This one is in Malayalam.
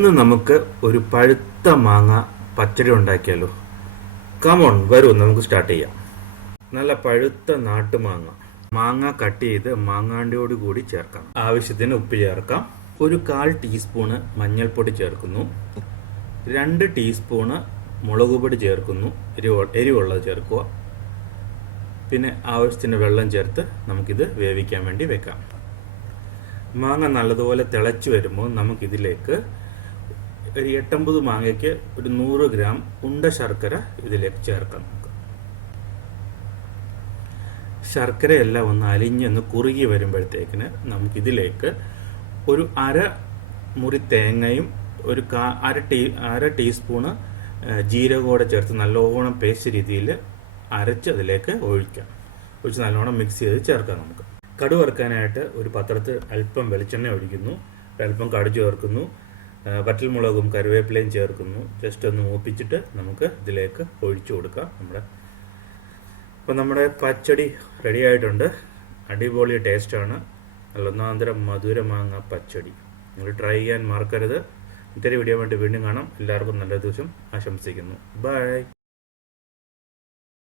ഇന്ന് നമുക്ക് ഒരു പഴുത്ത മാങ്ങ പച്ചടി ഉണ്ടാക്കിയാലോ. കമോൺ, വരൂ നമുക്ക് സ്റ്റാർട്ട് ചെയ്യാം. നല്ല പഴുത്ത നാട്ടുമാങ്ങ. മാങ്ങ കട്ട് ചെയ്ത് മാങ്ങാണ്ടിയോട് കൂടി ചേർക്കാം. ആവശ്യത്തിന് ഉപ്പ് ചേർക്കാം. ഒരു 1/4 ടീസ്പൂണ് മഞ്ഞൾപ്പൊടി ചേർക്കുന്നു. 2 ടീസ്പൂണ് മുളക് പൊടി ചേർക്കുന്നു. എരിവുള്ളത് ചേർക്കുക. പിന്നെ ആവശ്യത്തിന് വെള്ളം ചേർത്ത് നമുക്കിത് വേവിക്കാൻ വേണ്ടി വെക്കാം. മാങ്ങ നല്ലതുപോലെ തിളച്ചു വരുമ്പോൾ നമുക്കിതിലേക്ക് ഒരു 8-9 മാങ്ങയ്ക്ക് ഒരു 100 ഗ്രാം ഉണ്ട ശർക്കര ഇതിലേക്ക് ചേർക്കാം. ശർക്കരയെല്ലാം ഒന്ന് അലിഞ്ഞൊന്ന് കുറുകി വരുമ്പോഴത്തേക്കിന് നമുക്കിതിലേക്ക് ഒരു മുറി തേങ്ങയും ഒരു അര ടീസ്പൂണ് ജീരകോടെ ചേർത്ത് നല്ലോണം പേസ്റ്റ് രീതിയിൽ അരച്ച് അതിലേക്ക് ഒഴിച്ച് നല്ലോണം മിക്സ് ചെയ്ത് ചേർക്കാം. നമുക്ക് കടുക് വറുക്കാനായിട്ട് ഒരു പാത്രത്തിൽ അല്പം വെളിച്ചെണ്ണ ഒഴിക്കുന്നു. അല്പം കടുക് ചേർക്കുന്നു. വറ്റൽമുളകും കറിവേപ്പിലയും ചേർക്കുന്നു. ജസ്റ്റ് ഒന്ന് മൂപ്പിച്ചിട്ട് നമുക്ക് ഇതിലേക്ക് ഒഴിച്ചു കൊടുക്കാം. നമ്മുടെ പച്ചടി റെഡി ആയിട്ടുണ്ട്. അടിപൊളി ടേസ്റ്റാണ്. നല്ല ഒന്നാന്തരം മധുര മാങ്ങ പച്ചടി. നിങ്ങൾ ട്രൈ ചെയ്യാൻ മറക്കരുത്. ഇത്തരം വീഡിയോ വേണ്ടി വീണ്ടും കാണാം. എല്ലാവർക്കും നല്ല ദിവസം ആശംസിക്കുന്നു. ബൈ.